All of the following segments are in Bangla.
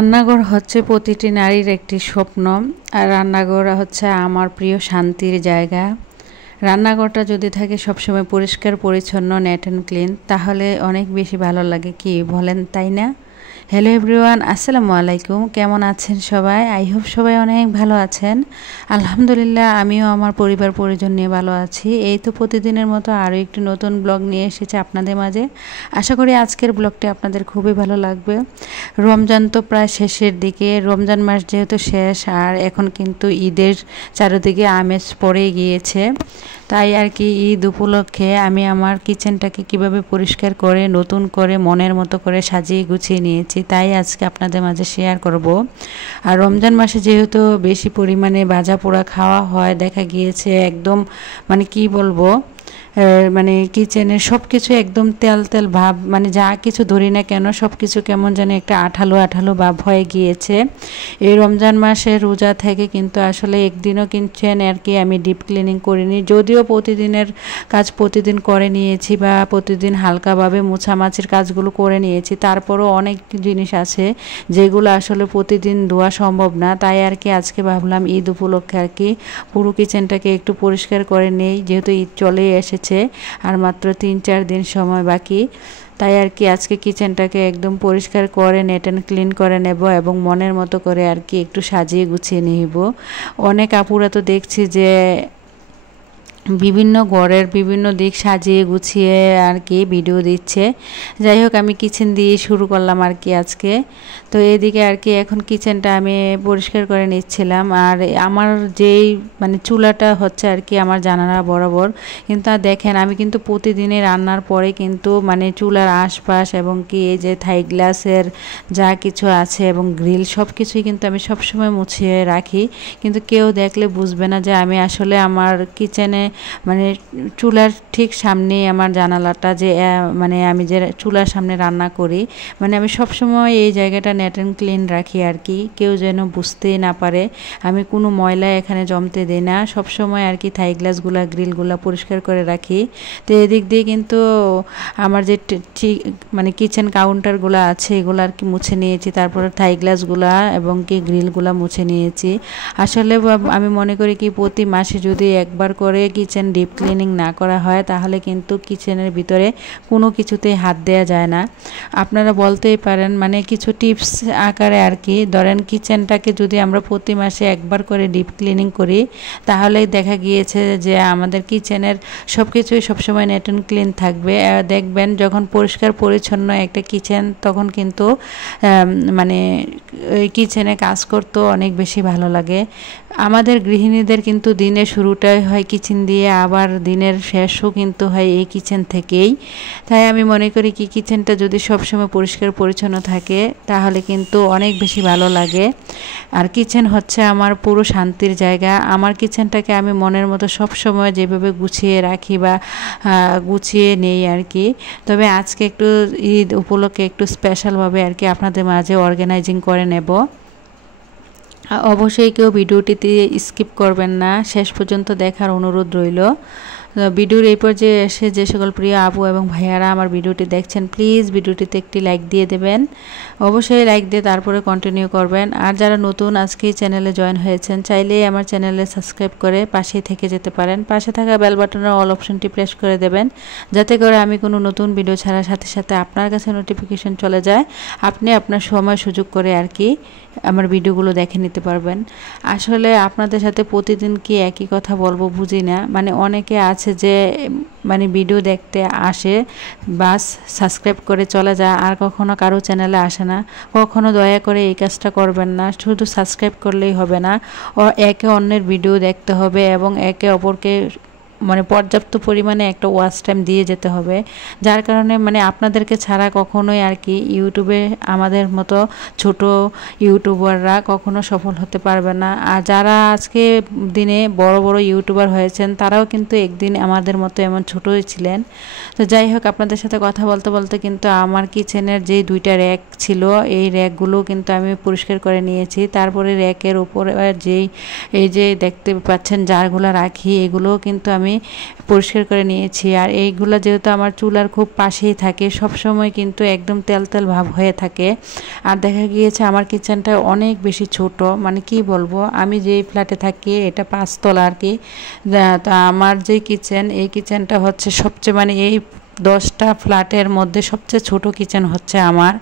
রান্নাঘর হচ্ছে প্রতিটি নারীর একটি স্বপ্ন। আর রান্নাঘর হচ্ছে আমার প্রিয় শান্তির জায়গা। রান্নাঘরটা যদি থাকে সবসময় পরিষ্কার পরিচ্ছন্ন, নেট অ্যান্ড ক্লিন, তাহলে অনেক বেশি ভালো লাগে, কি বলেন তাই না? হ্যালো এভরিওয়ান, আসসালামু আলাইকুম। কেমন আছেন সবাই? আই হোপ সবাই অনেক ভালো আছেন। আলহামদুলিল্লাহ, আমিও আমার পরিবার পরিজন নিয়ে ভালো আছি। এই তো প্রতিদিনের মতো আরও একটি নতুন ব্লগ নিয়ে এসেছে আপনাদের মাঝে। আশা করি আজকের ব্লগটি আপনাদের খুবই ভালো লাগবে। রমজান তো প্রায় শেষের দিকে, রমজান মাস যেহেতু শেষ, আর এখন কিন্তু ঈদের চারিদিকে আমেজ পড়ে গিয়েছে। তাই আর কি ঈদ উপলক্ষে আমি আমার কিচেনটাকে কিভাবে পরিষ্কার করে নতুন করে মনের মতো করে সাজিয়ে গুছিয়ে নিয়েছি, তাই আজকে আপনাদের মাঝে শেয়ার করব। আর রমজান মাসে যেহেতু বেশি পরিমাণে ভাজা পোড়া খাওয়া হয়, দেখা গিয়েছে একদম মানে কি বলবো, মানে কিচেনের সব কিছু একদম তেল তেল ভাব, মানে যা কিছু ধরি না কেন সব কিছু কেমন যেন একটা আঠালো আঠালো ভাব হয়ে গিয়েছে। এই রমজান মাসে রোজা থেকে কিন্তু আসলে একদিনও কিচেন আর কি আমি ডিপ ক্লিনিং করিনি, যদিও প্রতিদিনের কাজ প্রতিদিন করে নিয়েছি বা প্রতিদিন হালকাভাবে মোছামাছির কাজগুলো করে নিয়েছি, তারপরও অনেক জিনিস আছে যেগুলো আসলে প্রতিদিন ধোয়া সম্ভব না। তাই আর কি আজকে ভাবলাম ঈদ উপলক্ষে আর কি পুরো কিচেনটাকে একটু পরিষ্কার করে নেই, যেহেতু ঈদ চলে এসেছে আর মাত্র 3-4 দিন সময় বাকি। তাই আর কি আজকে কিচেনটাকে একদম পরিষ্কার করে নেট অ্যান্ড ক্লিন করে নেব এবং মনের মতো করে আর কি একটু সাজিয়ে গুছিয়ে নিব। অনেক আপুরা তো দেখছি যে বিভিন্ন ঘরের বিভিন্ন দিক সাজিয়ে গুছিয়ে আর কি ভিডিও দিচ্ছে। যাই হোক, আমি কিচেন দিয়ে শুরু করলাম আর কি আজকে। তো এদিকে আর কি এখন কিচেনটা আমি পরিষ্কার করে নিচ্ছিলাম। আর আমার যেই মানে চুলাটা হচ্ছে আর কি আমার জানালা বরাবর, কিন্তু আর দেখেন আমি কিন্তু প্রতিদিনই রান্নার পরে কিন্তু মানে চুলার আশপাশ এবং কি এই যে থাই গ্লাসের যা কিছু আছে এবং গ্রিল সব কিছুই কিন্তু আমি সবসময় মুছিয়ে রাখি, কিন্তু কেউ দেখলে বুঝবে না যে আমি আসলে আমার কিচেনে মানে চুলার ঠিক সামনে আমার জানালাটা, যে মানে আমি যে চুলার সামনে রান্না করি, মানে আমি সবসময় এই জায়গাটা নেট অ্যান্ড ক্লিন রাখি আর কি, কেউ যেন বুঝতেই না পারে। আমি কোনো ময়লা এখানে জমতে দিই না, সবসময় আর কি থাই গ্লাসগুলা গ্রিলগুলা পরিষ্কার করে রাখি। তো এদিক দিয়ে কিন্তু আমার যে মানে কিচেন কাউন্টারগুলো আছে এগুলো আর কি মুছে নিয়েছি, তারপরে থাই গ্লাসগুলা এবং কি গ্রিলগুলা মুছে নিয়েছি। আসলে আমি মনে করি কি প্রতি মাসে যদি একবার করে কিচেন ডিপ ক্লিনিং না করা হয় তাহলে কিন্তু কিচেনের ভিতরে কোনো কিছুতেই হাত দেওয়া যায় না। আপনারা বলতেই পারেন মানে কিছু টিপস আকারে আর কি, ধরেন কিচেনটাকে যদি আমরা প্রতি মাসে একবার করে ডিপ ক্লিনিং করি তাহলেই দেখা গিয়েছে যে আমাদের কিচেনের সব কিছুই সবসময় নেট অ্যান্ড ক্লিন থাকবে। দেখবেন যখন পরিষ্কার পরিচ্ছন্ন একটা কিচেন তখন কিন্তু মানে ওই কিচেনে কাজ করতেও অনেক বেশি ভালো লাগে। আমাদের গৃহিণীদের কিন্তু দিনের শুরুটাই হয় কিচেন দিয়ে, আবার দিনের শেষও কিন্তু হয় এই কিচেন থেকেই। তাই আমি মনে করি কি কিচেনটা যদি সবসময় পরিষ্কার পরিচ্ছন্ন থাকে তাহলে কিন্তু অনেক বেশি ভালো লাগে। আর কিচেন হচ্ছে আমার পুরো শান্তির জায়গা। আমার কিচেনটাকে আমি মনের মতো সবসময় যেভাবে গুছিয়ে রাখি বা গুছিয়ে নেই আর কি। তবে আজকে একটু ঈদ উপলক্ষে একটু স্পেশালভাবে আর কি আপনাদের মাঝে অর্গানাইজিং করে নেব। অবশ্যই কেউ ভিডিওটিতে স্কিপ করবেন না, শেষ পর্যন্ত দেখার অনুরোধ রইল। ভিডিওর এই পর্যায়ে এসে যে সকল প্রিয় আপু এবং ভাইয়ারা আমার ভিডিওটি দেখছেন, প্লিজ ভিডিওটিতে একটি লাইক দিয়ে দেবেন। অবশ্যই লাইক দিয়ে তারপরে কন্টিনিউ করবেন। আর যারা নতুন আজকেই চ্যানেলে জয়েন হয়েছেন, চাইলেই আমার চ্যানেলে সাবস্ক্রাইব করে পাশেই থেকে যেতে পারেন। পাশে থাকা বেল বাটনের অল অপশনটি প্রেস করে দেবেন, যাতে করে আমি কোনো নতুন ভিডিও ছাড়ার সাথে সাথে আপনার কাছে নোটিফিকেশন চলে যায়, আপনি আপনার সময় সুযোগ করে আর কি আমার ভিডিওগুলো দেখে নিতে পারবেন। আসলে আপনাদের সাথে প্রতিদিন কি একই কথা বলবো বুঝি না, মানে অনেকে আছে যে মানে ভিডিও দেখতে আসে বাস সাবস্ক্রাইব করে চলে যায় আর কখনো কারো চ্যানেলে আসে না। কখনো দয়া করে এই কাজটা করবেন না, শুধু সাবস্ক্রাইব করলেই হবে না, একে অন্যের ভিডিও দেখতে হবে এবং একে অপরকে মানে পর্যাপ্ত পরিমাণে একটা ওয়াচ টাইম দিয়ে যেতে হবে। যার কারণে মানে আপনাদেরকে ছাড়া কখনোই আর কি ইউটিউবে আমাদের মতো ছোট ইউটিউবাররা কখনো সফল হতে পারবে না। আর যারা আজকে দিনে বড় বড় ইউটিউবার হয়েছেন তারাও কিন্তু একদিন আমাদের মতো এমন ছোটই ছিলেন। তো যাই হোক, আপনাদের সাথে কথা বলতে বলতে কিন্তু আমার কিচেনের যে 2টা র্যাক ছিল এই র্যাকগুলো কিন্তু আমি পরিষ্কার করে নিয়েছি। তারপরে র্যাকের উপরে যেই এই যে দেখতে পাচ্ছেন জারগুলো রাখি, এগুলোও কিন্তু আমি আমি পরিষ্কার করে নিয়েছি। আর এইগুলো যেহেতু আমার চুলার খুব পাশেই থাকে, সব সময় কিন্তু একদম তেল তেল ভাব হয়ে থাকে। আর দেখা গিয়েছে আমার কিচেনটা অনেক বেশি ছোট, মানে কি বলবো, আমি যেই ফ্ল্যাটে থাকি এটা 5 তলা আর কি। তা আমার যে কিচেন, এই কিচেনটা হচ্ছে সবচেয়ে, মানে এই 10টা ফ্ল্যাটের মধ্যে সবচেয়ে ছোট কিচেন হচ্ছে আমার।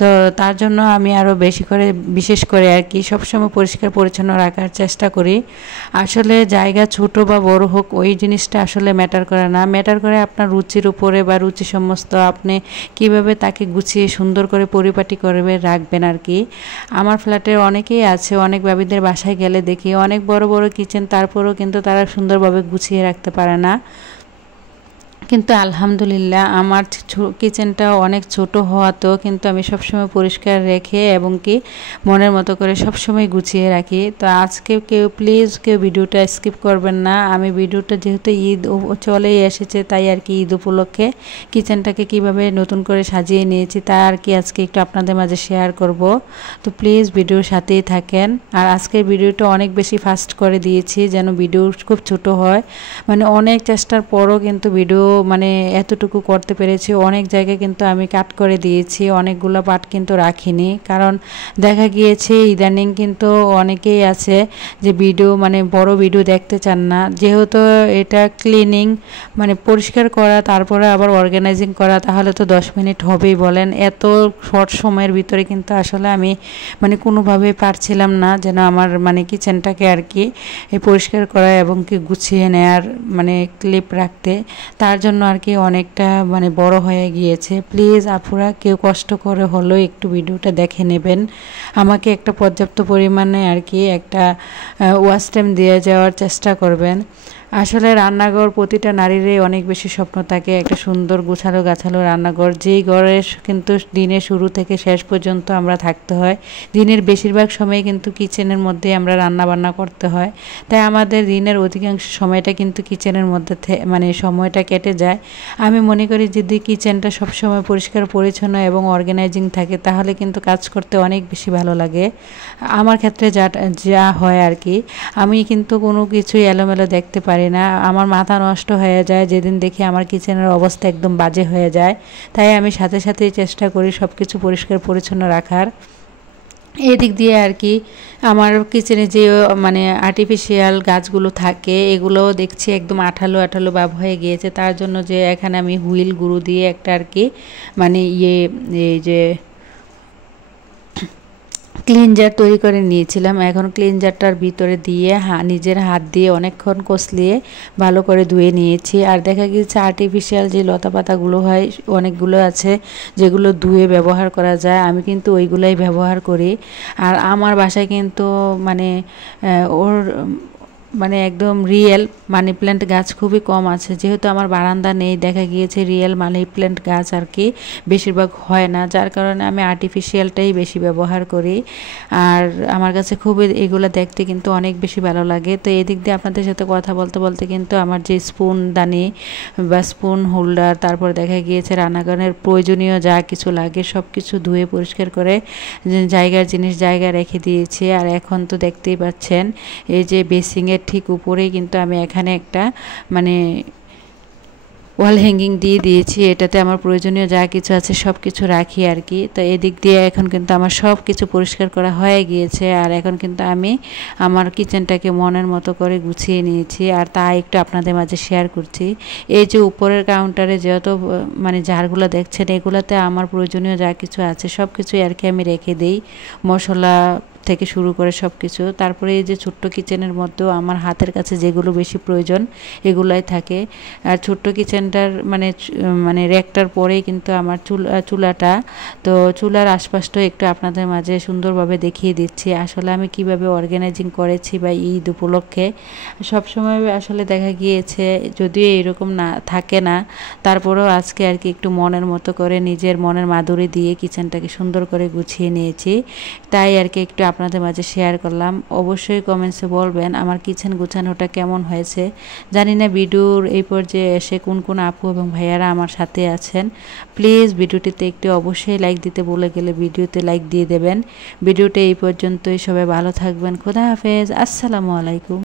তো তার জন্য আমি আরও বেশি করে, বিশেষ করে আর কি সবসময় পরিষ্কার পরিচ্ছন্ন রাখার চেষ্টা করি। আসলে জায়গা ছোট বা বড় হোক ওই জিনিসটা আসলে ম্যাটার করে না, ম্যাটার করে আপনার রুচির উপরে বা রুচি সমস্ত আপনি কিভাবে তাকে গুছিয়ে সুন্দর করে পরিপাটি করবে রাখবেন আর কি। আমার ফ্ল্যাটে অনেকেই আছে, অনেক ভাবিদের বাসায় গেলে দেখি অনেক বড় বড় কিচেন, তারপরেও কিন্তু তারা সুন্দরভাবে গুছিয়ে রাখতে পারে না। কিন্তু আলহামদুলিল্লাহ আমার কিচেনটা অনেক ছোট হওয়াতেও কিন্তু আমি সবসময় পরিষ্কার রেখে এবং কি মনের মতো করে সবসময় গুছিয়ে রাখি। তো আজকে প্লিজ কেউ ভিডিওটা স্কিপ করবেন না। আমি ভিডিওটা যেহেতু ঈদ চলেই এসেছে, তাই আর কি ঈদ উপলক্ষে কিচেনটাকে কিভাবে নতুন করে সাজিয়ে নিয়েছি তা আর কি আজকে একটু আপনাদের মাঝে শেয়ার করব। তো প্লিজ ভিডিওর সাথেই থাকেন। আর আজকের ভিডিওটা অনেক বেশি ফাস্ট করে দিয়েছি যেন ভিডিও খুব ছোট হয়, মানে অনেক চেষ্টার পরও কিন্তু ভিডিও মানে এতটুকু করতে পেরেছি। অনেক জায়গায় কিন্তু আমি কাট করে দিয়েছি, অনেকগুলো পার্ট কিন্তু রাখিনি, কারণ দেখা গিয়েছে ইদানিং কিন্তু অনেকেই আছে যে ভিডিও, মানে বড় ভিডিও দেখতে চান না। যেহেতু এটা ক্লিনিং, মানে পরিষ্কার করা তারপরে আবার অর্গানাইজিং করা, তাহলে তো 10 মিনিট হবেই বলেন। এত শর্ট সময়ের ভিতরে কিন্তু আসলে আমি মানে কোনোভাবেই পারছিলাম না যেন আমার মানে কিচেনটাকে আর কি পরিষ্কার করা এবং কি গুছিয়ে নেয়ার, মানে ক্লিপ রাখতে। তার জন্য আর কি অনেকটা মানে বড় হয়ে গিয়েছে। প্লিজ আপুরা কেউ কষ্ট করে হলেও একটু ভিডিওটা দেখে নেবেন, আমাকে একটা পর্যাপ্ত পরিমাণে আর কি একটা ওয়াচ টাইম দিয়ে যাওয়ার চেষ্টা করবেন। আসলে রান্নাঘর প্রতিটা নারীরই অনেক বেশি স্বপ্ন থাকে, একটা সুন্দর গুছালো গাছালো রান্নাঘর, যেই ঘরে কিন্তু দিনের শুরু থেকে শেষ পর্যন্ত আমরা থাকতে হয়। দিনের বেশিরভাগ সময় কিন্তু কিচেনের মধ্যে আমরা রান্না বান্না করতে হয়, তাই আমাদের দিনের অধিকাংশ সময়টা কিন্তু কিচেনের মধ্যে মানে সময়টা কেটে যায়। আমি মনে করি যদি কিচেনটা সবসময় পরিষ্কার পরিচ্ছন্ন এবং অর্গানাইজিং থাকে তাহলে কিন্তু কাজ করতে অনেক বেশি ভালো লাগে। আমার ক্ষেত্রে যা হয় আর কি, আমি কিন্তু কোনো কিছুই এলোমেলো দেখতে পারি না, আমার মাথা নষ্ট হয়ে যায় যেদিন দেখি আমার কিচেনের অবস্থা একদম বাজে হয়ে যায়। তাই আমি সাথে সাথেই চেষ্টা করি সব কিছু পরিষ্কার পরিচ্ছন্ন রাখার। এদিক দিয়ে আর কি আমার কিচেনে যে মানে আর্টিফিশিয়াল গাছগুলো থাকে এগুলোও দেখছি একদম আঠালো আঠালো ভাব হয়ে গিয়েছে। তার জন্য যে এখানে আমি হুইল গুঁড়ো দিয়ে একটা আর কি মানে এই যে ক্লিনজার তৈরি করে নিয়েছিলাম। এখন ক্লিনজারটার ভিতরে দিয়ে নিজের হাত দিয়ে অনেকক্ষণ কষলিয়ে ভালো করে ধুয়ে নিয়েছি। আর দেখা গিয়েছে আর্টিফিশিয়াল যে লতা পাতাগুলো হয় অনেকগুলো আছে যেগুলো ধুয়ে ব্যবহার করা যায়, আমি কিন্তু ওইগুলাই ব্যবহার করি। আর আমার বাসায় কিন্তু মানে ওর মানে একদম রিয়েল মানি প্ল্যান্ট গাছ খুবই কম আছে, যেহেতু আমার বারান্দা নেই, দেখা গিয়েছে রিয়েল মানি প্ল্যান্ট গাছ আর কি বেশিরভাগ হয় না, যার কারণে আমি আর্টিফিশিয়ালটাই বেশি ব্যবহার করি। আর আমার কাছে খুবই এগুলো দেখতে কিন্তু অনেক বেশি ভালো লাগে। তো এদিক দিয়ে আপনাদের সাথে কথা বলতে বলতে কিন্তু আমার যে স্পুন দানি বা স্পুন হোল্ডার, তারপর দেখা গিয়েছে রান্নাঘরের প্রয়োজনীয় যা কিছু লাগে সব কিছু ধুয়ে পরিষ্কার করে জায়গার জিনিস জায়গায় রেখে দিয়েছি। আর এখন তো দেখতেই পাচ্ছেন এই যে বেসিংয়ের ঠিক উপরেই কিন্তু আমি এখানে একটা মানে ওয়াল হ্যাঙ্গিং দিয়ে দিয়েছি, এটাতে আমার প্রয়োজনীয় যা কিছু আছে সব কিছু রাখি আর কি। তো এদিক দিয়ে এখন কিন্তু আমার সব কিছু পরিষ্কার করা হয়ে গিয়েছে। আর এখন কিন্তু আমি আমার কিচেনটাকে মনের মতো করে গুছিয়ে নিয়েছি, আর তা একটু আপনাদের মাঝে শেয়ার করছি। এই যে উপরের কাউন্টারে যত মানে জারগুলো দেখছেন এগুলোতে আমার প্রয়োজনীয় যা কিছু আছে সব কিছুই আর কি আমি রেখে দিই, মশলা থেকে শুরু করে সব কিছু। তারপরে এই যে ছোট্ট কিচেনের মধ্যেও আমার হাতের কাছে যেগুলো বেশি প্রয়োজন এগুলাই থাকে। আর ছোট্ট কিচেনটার মানে মানে র্যাকটার পরেই কিন্তু আমার চুলাটা, তো চুলার আশপাশটাও একটু আপনাদের মাঝে সুন্দরভাবে দেখিয়ে দিচ্ছি আসলে আমি কিভাবে অর্গানাইজিং করেছি বা ঈদ উপলক্ষে। সবসময় আসলে দেখা গিয়েছে যদিও এরকম না থাকে না, তারপরেও আজকে আর কি একটু মনের মতো করে নিজের মনের মাধুরী দিয়ে কিচেনটাকে সুন্দর করে গুছিয়ে নিয়েছি, তাই আর কি একটু আপনাদের মাঝে শেয়ার করলাম। অবশ্যই কমেন্টসে বলবেন আমার কিচেন গুছানোটা কেমন হয়েছে। জানি না ভিডিওর এই পর্যায়ে এসে কোন কোন আপু এবং ভাইয়ারা আমার সাথে আছেন। প্লিজ ভিডিওটিতে একটু অবশ্যই লাইক দিতে বলে গেলে ভিডিওতে লাইক দিয়ে দেবেন। ভিডিওটা এই পর্যন্তই, সবাই ভালো থাকবেন। খোদা হাফেজ, আসসালামু আলাইকুম।